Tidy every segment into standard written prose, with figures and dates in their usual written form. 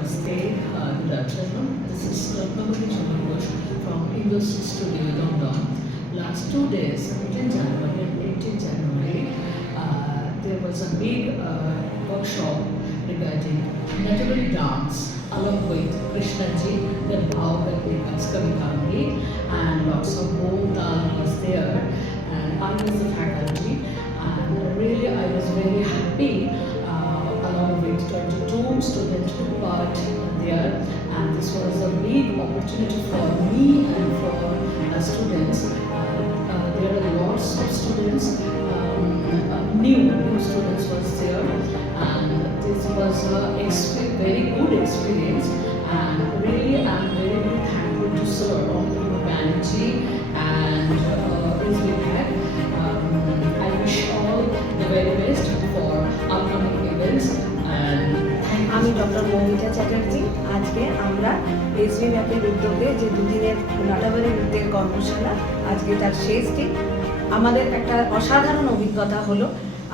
Namaste, good afternoon. This is Pramani Chamargosh from Industry Studio, London. Last 2 days, 17 January and 18 January, there was a big workshop regarding Natavali dance along with Krishnaji, the Bhav Kavitambi, and lots of Bhota was there, and I was the faculty, and really I was very happy along with 22 students took part there, and this was a big opportunity for me and for students. There are lots of students, new students was there, and this was a very good experience, and really I'm very thankful to Sir Om Banerjee and Rizvi. I wish all the very best for upcoming events, and আমি doctor Moumita Chatterjee. আজকে আমরা SB ম্যাপের উদ্যোগে যে দুদিনের নাটাবাড়ি নৃত্যের কর্মশালা, আজকে তার শেষ দিন। আমাদের একটা অসাধারণ অভিজ্ঞতা হলো।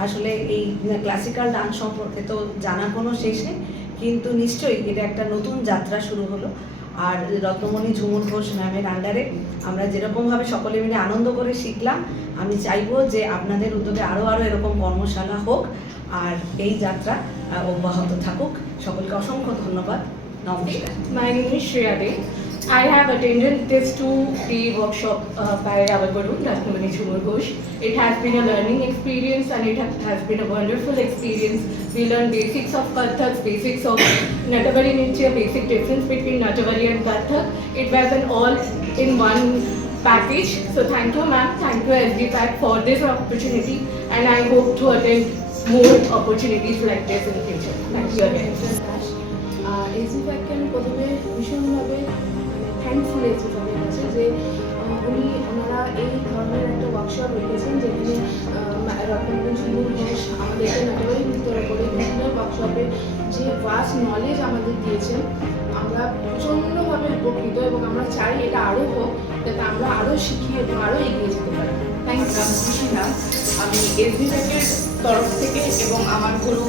আসলে এই ক্লাসিক্যাল ডান্স সম্পর্কে তো জানার কোনো শেষ নেই, কিন্তু নিশ্চয়ই এটা একটা নতুন যাত্রা শুরু হলো। আর রত্নমণি ঝুমুর ঘোষ ম্যামের আন্ডারে আমরা যেরকমভাবে সকলে মিলে আনন্দ করে শিখলাম, আমি চাইবো যে আপনাদের উদ্যোগে আরও এরকম কর্মশালা হোক আর এই যাত্রা অব্যাহত থাকুক। সকলকে অসংখ্য ধন্যবাদ। নমস্কার। My name is Shreya Dey. I have attended this 2-day workshop by our Guru, Ratnamani Jhumur Ghosh. It has been a learning experience and it has been a wonderful experience. We learned basics of Kathak, basics of Natavali Nritya, basic difference between Natavali and Kathak. It was an all-in-one package. So thank you ma'am, thank you SBPAC for this opportunity, and I hope to attend more opportunities like this in the future. Thank you again. এসবিপ্যাককে আমি প্রথমে ভীষণভাবে thankful এসবিপ্যাকের কাছে যে ওনারা এই ধরনের একটা workshop রেখেছেন, যেখানে রত্নমণি ঝুমুর ঘোষ আমাদেরকে নাটাবাড়ি নৃত্যের উপরে বিভিন্ন ওয়ার্কশপে যে ভাস্ট নলেজ আমাদের দিয়েছেন, আমরা প্রচণ্ডভাবে উপকৃত এবং আমরা চাই এটা আরও হোক, যাতে আমরা আরও শিখি এবং আরও এগিয়ে যেতে পারি। থ্যাংক ইউ খুশি ম্যাম। আমি এসবিপ্যাকের তরফ থেকে এবং আমার গুরু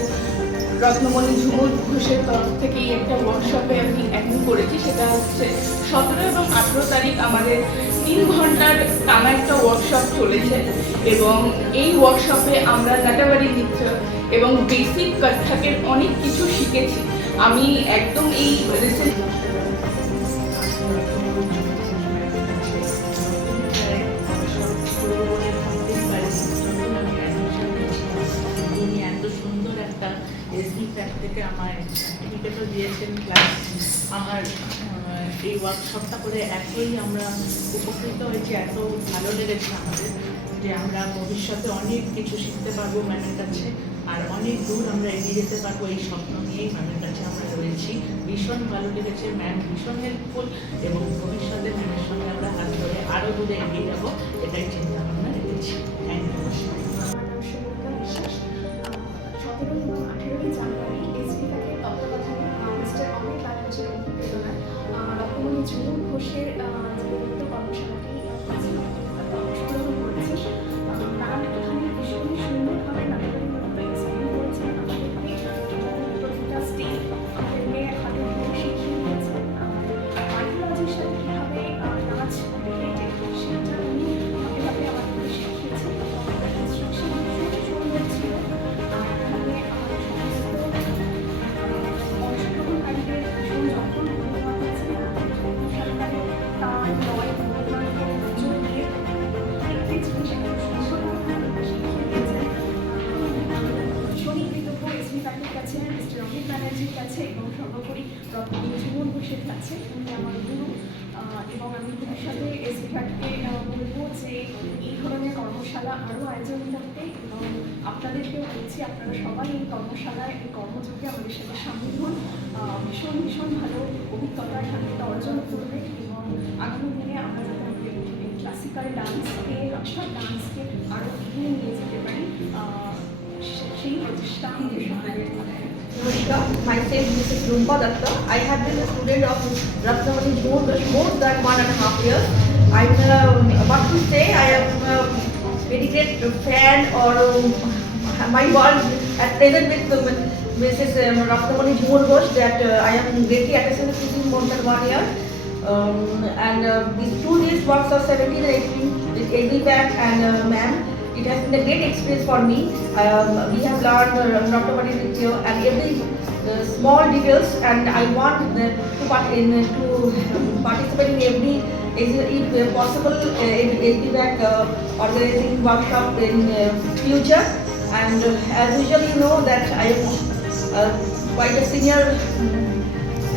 রত্নমণি ঝুমুর ঘোষের তরফ থেকে এই একটা ওয়ার্কশপে আমি অ্যাটেন্ড করেছি। সেটা হচ্ছে 17 এবং 18 তারিখ আমাদের 3 ঘন্টার টানা একটা ওয়ার্কশপ চলেছে, এবং এই ওয়ার্কশপে আমরা নাটাবাড়ি নৃত্য এবং বেসিক কত্থকের অনেক কিছু শিখেছি। আমি একদম এই রিসেন্ট এসবিপ্যাক থেকে আমার সার্টিফিকেটও দিয়েছেন, প্লাস আমার এই ওয়ার্কশপটা করে এতই আমরা উপকৃত হয়েছি, এত ভালো লেগেছে আমাদের যে আমরা ভবিষ্যতে অনেক কিছু শিখতে পারবো ম্যামের কাছে, আর অনেক দূর আমরা এগিয়ে যেতে পারবো এই স্বপ্ন নিয়েই ম্যামের কাছে আমরা রয়েছি। ভীষণ ভালো লেগেছে, ম্যাম ভীষণ হেল্পফুল, এবং ভবিষ্যতে ম্যামের সঙ্গে আমরা হাত ধরে আরও দূরে এগিয়ে যাবো এটাই চিন্তা ভাবনা রেখেছি। Thank you. 17 এবং 18 জানুয়ারি এসবিপ্যাকের তত্ত্বাবধানে মিস্টার অমিত ব্যানার্জির অনুপ্রেরণায় রত্নমণি ঝুমুর ঘোষের যে নৃত্য কর্মশালাটি অংশগ্রহণ করেছে, তারা এখানে ভীষণই সুন্দরভাবে নাটকের মতো এক্সপ্লেন করেছেন। আমাদেরকে প্রতিটা স্টেপ আমাদেরকে হাতে ধরে শিখিয়ে দিয়েছেন। আর্কিওলজির সাথে কীভাবে নাচ রিলেটেড সেটা উনি এভাবে আমাদেরকে শিখিয়েছেন, এবং ইনস্ট্রাকশন ভীষণ সুন্দর ছিল। অংশগ্রহণকারীদের ভীষণ যত্ন নেওয়া হয়েছে, সরকারের তার নয় নজর দিয়ে প্রত্যেক জিনিস একটা সুন্দরভাবে শিখিয়ে দিয়েছেন। ভীষণই কৃতজ্ঞ এসবিপ্যাকের কাছে, মিস্টার অমিত ব্যানার্জির কাছে, এবং সর্বোপরি রত্নমণি ঝুমুর ঘোষের কাছে। উনি আমার গুরু, এবং আমি ভবিষ্যতে এসবিপ্যাককে বলবো যে এই ধরনের কর্মশালা আরও আয়োজন করতে, এবং আপনাদেরকেও বলছি আপনারা সবাই এই কর্মশালায় এই কর্মযোগে আমাদের সাথে সামিল হন। ভীষণ ভালো অভিজ্ঞতা এখান থেকে অর্জন করবে, এবং আগামী দিনে আমরা যাতে আমাদের এই ক্লাসিক্যাল ডান্সকে, নকশাল ডান্সকে আরও এগিয়ে নিয়ে যেতে পারি, সেই প্রচেষ্টা আমাদের সকলের। Namaskar, myself Mrs. Rumpa Datta. I have been a student of Ratnamani Jhumur Ghosh more than 1.5 years. I'm what to say, I am a very great fan, or my world at present with Mrs. Ratnamani Jhumur Ghosh that I am greatly attached to him more than 1 year. And these 2 days works of 17 and 18 with AgriPack and ma'am, it has been a great experience for me. We have learned Ratnamani Nritya and every small details, and I want to participate in every, if possible, AgriPack organizing workshop in future. And as usual, you know that I am quite a senior,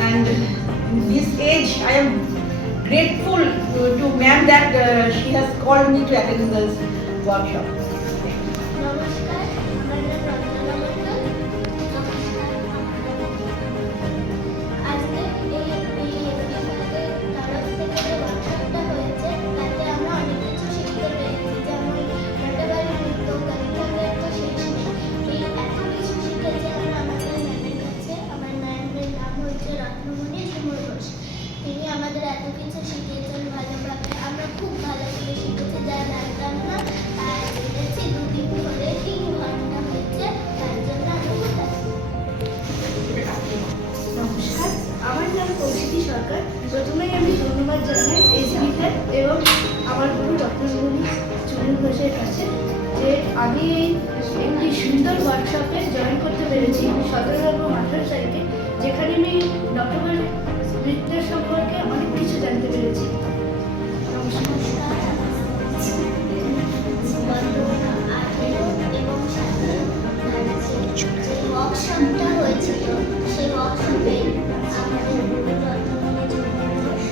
and in this age I am grateful to ma'am that she has called me to attend this workshop. নমস্কার, আমার নাম রত্না মণ্ডল। নমস্কার, আজকে এই বিভাগের তরফ থেকে যে ওয়ার্কশপটা হয়েছে তাতে আমরা অনেক কিছু শিখতে পেরেছি, যেমন নাট্যবাড়ি নৃত্য, কত্থকের তো শেষ নেই। এই এত কিছু শিখেছি আমরা আমাদের ম্যামের কাছে। আমার ম্যামের নাম হচ্ছে রত্নমণি ঝুমুর ঘোষ। তিনি আমাদের এত কিছু শিখিয়েছেন ভালোভাবে, আমরা খুব ভালো করে শিখেছি, যা জানতাম না আর জেনেছি। 2 দিন ধরে 3 ঘন্টা হয়েছে, তার জন্য আমি খুব নমস্কার, আমার নাম কৌশিকী সরকার। প্রথমেই আমি ধন্যবাদ জানাই এসবিপ্যাক এবং আমার গুরু রত্নমণি ঝুমুর ঘোষের কাছে যে আমি এই একটি সুন্দর ওয়ার্কশপে জয়েন করতে পেরেছি 17 এবং 18 তারিখে, যেখানে আমি ডক্টর নৃত্যের সম্পর্কে অনেক কিছু জানতে পেরেছি। নমস্কার। এবং যে ওয়ার্কশপটা হয়েছিল সেই ওয়ার্কশপে আমাদের গুরু রত্নমণি ঝুমুর ঘোষ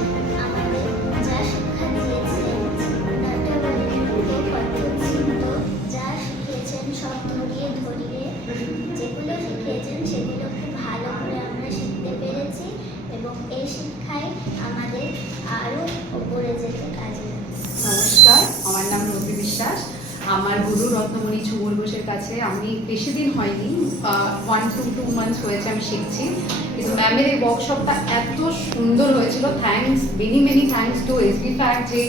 আমাদের যা শিক্ষা দিয়েছেন, নাট্যবাড়ি নৃত্য, কত্থক নৃত্য যা শিখিয়েছেন সব ধরিয়ে ধরিয়ে যেগুলো শিখিয়েছেন সেগুলো খুব ভালো করে আমরা শিখতে পেরেছি এবং এই শিক্ষায় আমাদের আরও উপরে যেতে কাজে লাগছে। নমস্কার, আমার নাম রবি বিশ্বাস। আমার গুরু রত্নমণি ঝুমুর ঘোষের কাছে আমি বেশি দিন হয়নি, 1 to 2 months হয়েছে আমি শিখছি, কিন্তু ম্যামের এই ওয়ার্কশপটা এত সুন্দর হয়েছিল। থ্যাঙ্কস, মেনি থ্যাঙ্কস টু এসবিপ্যাক যে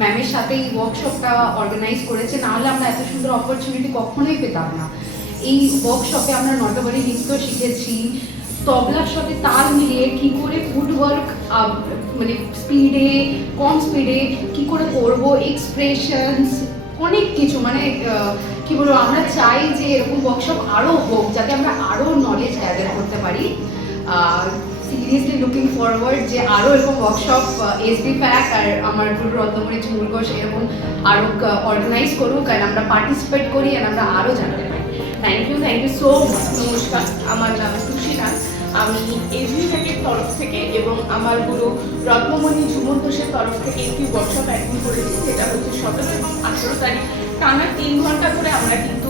ম্যামের সাথে এই ওয়ার্কশপটা অর্গানাইজ করেছে, নাহলে আমরা এত সুন্দর অপরচুনিটি কখনোই পেতাম না। এই ওয়ার্কশপে আমরা নাট্যবাড়ি নৃত্য শিখেছি, তবলার সাথে তাল মিলিয়ে কি করে ফুটওয়ার্ক, মানে স্পিডে কম স্পিডে কি করে করবো, এক্সপ্রেশনস, অনেক কিছু, মানে কি বলবো, আমরা চাই যে এরকম ওয়ার্কশপ আরও হোক যাতে আমরা আরও নলেজ গ্যাদার করতে পারি। সিরিয়াসলি লুকিং ফরওয়ার্ড যে আরও এরকম ওয়ার্কশপ এসবিপ্যাক আর আমার গুরু রত্নমণি ঝুমুর ঘোষ এরকম আরও অর্গানাইজ করুক, আর আমরা পার্টিসিপেট করি, আর আমরা আরও জানতে পারি। Thank you so much. নমস্কার, আমার নাম তুষিরা। আমি এসবিপ্যাকের তরফ থেকে এবং আমার গুরু রত্নমণি ঝুমুর ঘোষের তরফ থেকে একটি ওয়ার্কশপ অ্যাটেন্ড করেছি, যেটা হচ্ছে 17 এবং 18 তারিখ। টানা 3 ঘন্টা ধরে আমরা কিন্তু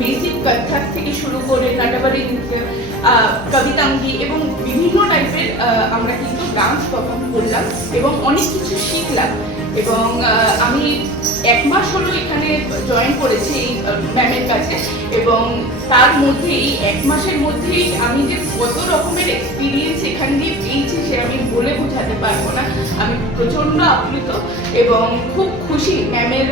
বেসিক কত্থক থেকে শুরু করে নাট্যবাড়ি নৃত্য, কবিতাঙ্গি এবং বিভিন্ন টাইপের আমরা কিন্তু ডান্স পারফর্ম করলাম এবং অনেক কিছু শিখলাম। এবং আমি 1 মাস হলো এখানে জয়েন করেছি এই ম্যামের কাছে, এবং তার মধ্যেই 1 মাসের মধ্যেই আমি যে কত রকমের এক্সপিরিয়েন্স এখান দিয়ে পেয়েছি সে আমি বলে বোঝাতে পারবো না। আমি প্রচণ্ড আপ্লুত এবং খুব খুশি ম্যামের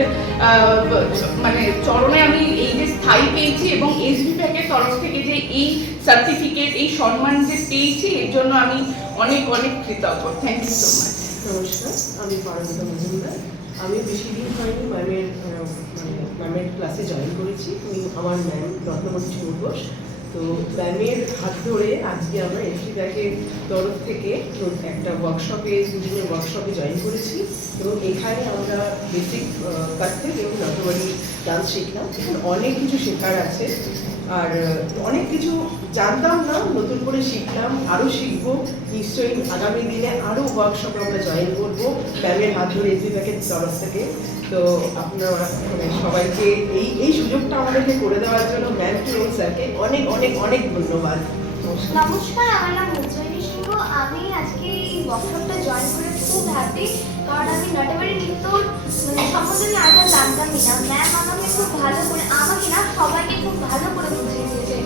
মানে চরণে আমি এই যে স্থায়ী পেয়েছি, এবং এসবিপ্যাকের তরফ থেকে যে এই সার্টিফিকেট, এই সম্মান যে পেয়েছি, এর জন্য আমি অনেক অনেক কৃতজ্ঞ। Thank you so much. নমস্কার, আমি পারমিতা মজুমদার। আমি বেশি দিন হয়নি ম্যামের ক্লাসে জয়েন করেছি। আমার ম্যাম রত্নমণি ঝুমুর ঘোষ। তো ম্যামের হাত ধরে আজকে আমরা এসবিপ্যাকের তরফ থেকে একটা ওয়ার্কশপে, 2 দিনের ওয়ার্কশপে জয়েন করেছি, এবং এখানে আমরা বেসিক কত্থক এবং নাট্যবাড়ি ডান্স শিখলাম। এখানে অনেক কিছু শেখার আছে, আর অনেক কিছু জানতাম না, নতুন করে শিখলাম, আরও শিখবো। নিশ্চয়ই আগামী দিনে আরও ওয়ার্কশপে আমরা জয়েন করবো ম্যামের হাত ধরে এসবিপ্যাকের তরফ থেকে। তো আপনারা মানে সবাইকে এই সুযোগটা আমাদেরকে করে দেওয়ার জন্য ম্যামকে এবং স্যারকে অনেক অনেক অনেক ধন্যবাদ। নমস্কার, আমার নাম উজ্জয়িনী সিংহ। আমি আজকে এই ওয়ার্কশপটা জয়েন করে খুব হ্যাপি, কারণ আমি নাট্যবাড়ি নৃত্যর সম্বন্ধে আমি আগে জানতামই না। ম্যাম আমাকে খুব ভালো করে, আমাকে না সবাইকে খুব ভালো করে বুঝিয়ে দিয়েছে,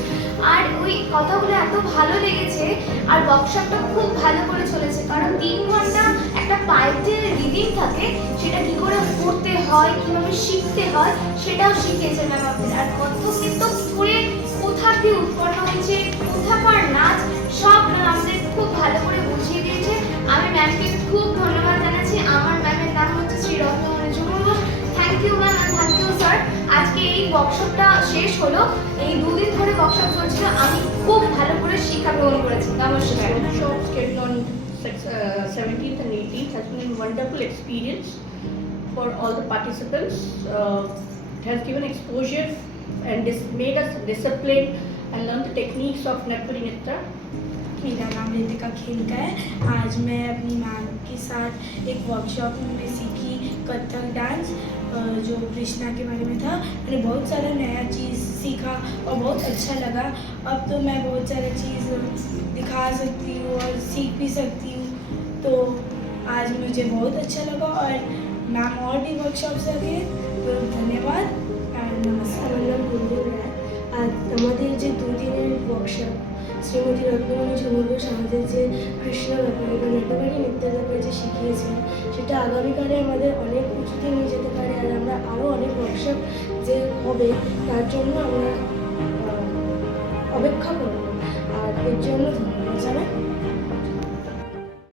আর ওই কথাগুলো এত ভালো লেগেছে। আর ওয়ার্কশপটা খুব ভালো করে চলেছে, কারণ 3 ঘন্টা একটা পায়ের যে রিদিম থাকে সেটা কী করে করতে হয়, কীভাবে শিখতে হয় সেটাও শিখিয়েছে ম্যাম আমাদের। আর কত্থক নৃত্য কী করে, কোথা দিয়ে উৎপন্ন হয়েছে, কোথা আর নাচ সব ম্যাম আমাদের খুব ভালো করে বুঝিয়ে দিয়েছে। আমি ম্যামকে খুব ধন্যবাদ জানাচ্ছি। আমার ম্যামের নাম হচ্ছে Shri Ratnamani Jhumur Ghosh. Thank you ma'am and thank you sir. আজকে এই ওয়ার্কশপটা শেষ হলো, এই 2 দিন ধরে ওয়ার্কশপ চলছিল, আমি খুব ভালো করে শিক্ষা গ্রহণ করেছি। নমস্কার। Workshop scheduled on 17th and 18th has been a wonderful experience for all the participants. It has given exposure and made us disciplined and learn the techniques of Nagpuri Nitra. मेरा नाम रितिका खेलका है। आज मैं अपनी मैम के साथ एक वर्कशॉप में सीखी कथक डांस जो कृष्णा के बारे में था। मैंने बहुत सारा नया चीज़ सीखा और बहुत अच्छा लगा। अब तो मैं बहुत सारी चीज़ दिखा सकती हूँ और सीख भी सकती हूँ, तो आज मुझे बहुत अच्छा लगा। और मैम और भी वर्कशॉप्स लगे, तो धन्यवाद और नमस्कार। আমার নাম গুনগুন রায়। আজ আমাদের যে 2 দিনের ওয়ার্কশপ শ্রীমতী রত্নমণি ঝুমুর ঘোষ আমাদের যে কৃষ্ণ ব্যাপারে বা নাট্যবাড়ি নৃত্যের ব্যাপারে যে শিখিয়েছিলেন, সেটা আগামীকালে আমাদের অনেক উঁচুতে নিয়ে যেতে পারে। আর আমরা আরও অনেক ওয়ার্কশপ যে হবে তার জন্য আমরা অপেক্ষা করব। আর এর জন্য ধন্যবাদ জানাই।